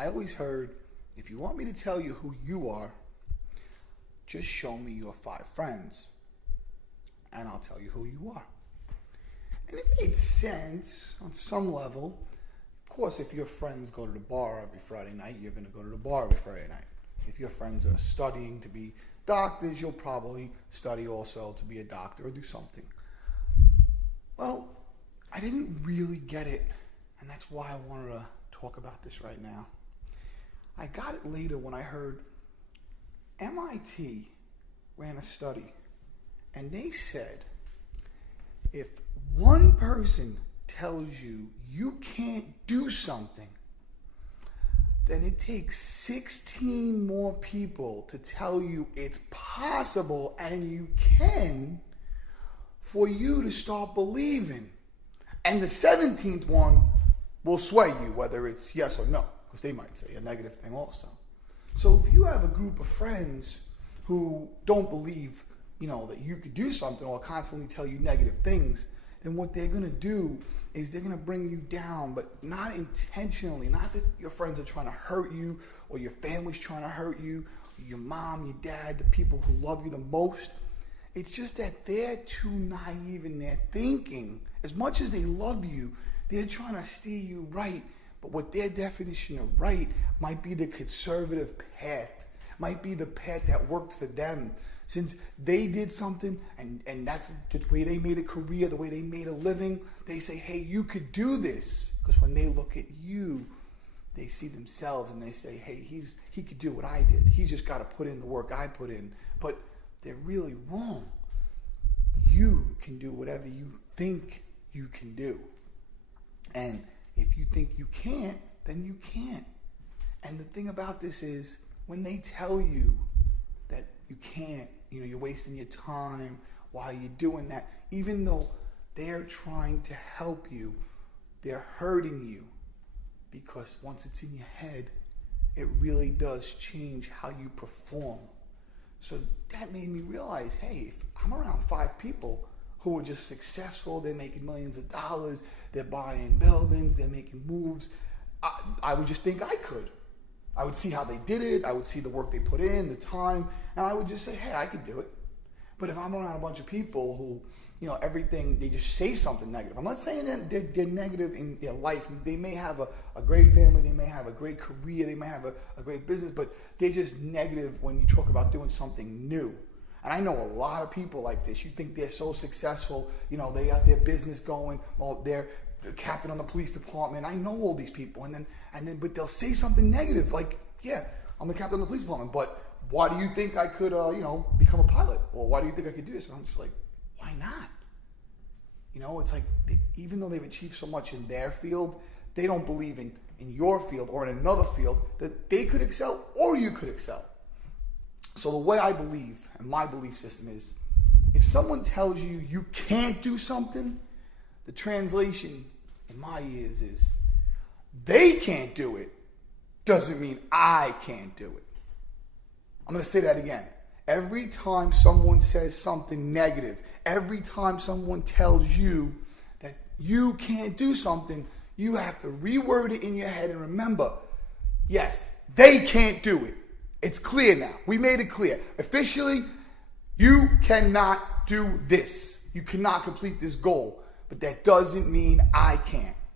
I always heard, if you want me to tell you who you are, just show me your 5 friends, and I'll tell you who you are. And it made sense on some level. Of course, if your friends go to the bar every Friday night, you're going to go to the bar every Friday night. If your friends are studying to be doctors, you'll probably study also to be a doctor or do something. Well, I didn't really get it, and that's why I wanted to talk about this right now. I got it later when I heard MIT ran a study, and they said if one person tells you you can't do something, then it takes 16 more people to tell you it's possible and you can for you to start believing. And the 17th one will sway you, whether it's yes or no, because they might say a negative thing also. So if you have a group of friends who don't believe, that you could do something or constantly tell you negative things, then what they're going to do is they're going to bring you down, but not intentionally. Not that your friends are trying to hurt you or your family's trying to hurt you, or your mom, your dad, the people who love you the most. It's just that they're too naive in their thinking. As much as they love you, they're trying to steer you right. But what their definition of right might be the conservative path, might be the path that works for them. Since they did something and that's the way they made a career, the way they made a living, they say, hey, you could do this. Because when they look at you, they see themselves and they say, hey, he could do what I did. He's just got to put in the work I put in. But they're really wrong. You can do whatever you think you can do. And if you think you can't, then you can't. And the thing about this is, when they tell you that you can't, you're wasting your time while you're doing that, even though they're trying to help you, they're hurting you. Because once it's in your head, it really does change how you perform. So that made me realize, hey, if I'm around 5 people who are just successful, they're making millions of dollars, they're buying buildings, they're making moves, I would just think I could. I would see how they did it, I would see the work they put in, the time, and I would just say, hey, I could do it. But if I'm around a bunch of people who, everything, they just say something negative. I'm not saying that they're negative in their life. They may have a great family, they may have a great career, they may have a great business, but they're just negative when you talk about doing something new. And I know a lot of people like this. You think they're so successful, they got their business going, they're the captain on the police department. I know all these people, and then, but they'll say something negative, like, yeah, I'm the captain of the police department, but why do you think I could, become a pilot? Or why do you think I could do this? And I'm just like, why not? It's like, even though they've achieved so much in their field, they don't believe in your field or in another field that they could excel or you could excel. So the way I believe, and my belief system is, if someone tells you you can't do something, the translation in my ears is, they can't do it doesn't mean I can't do it. I'm going to say that again. Every time someone says something negative, every time someone tells you that you can't do something, you have to reword it in your head and remember, yes, they can't do it. It's clear now. We made it clear. Officially, you cannot do this. You cannot complete this goal. But that doesn't mean I can't.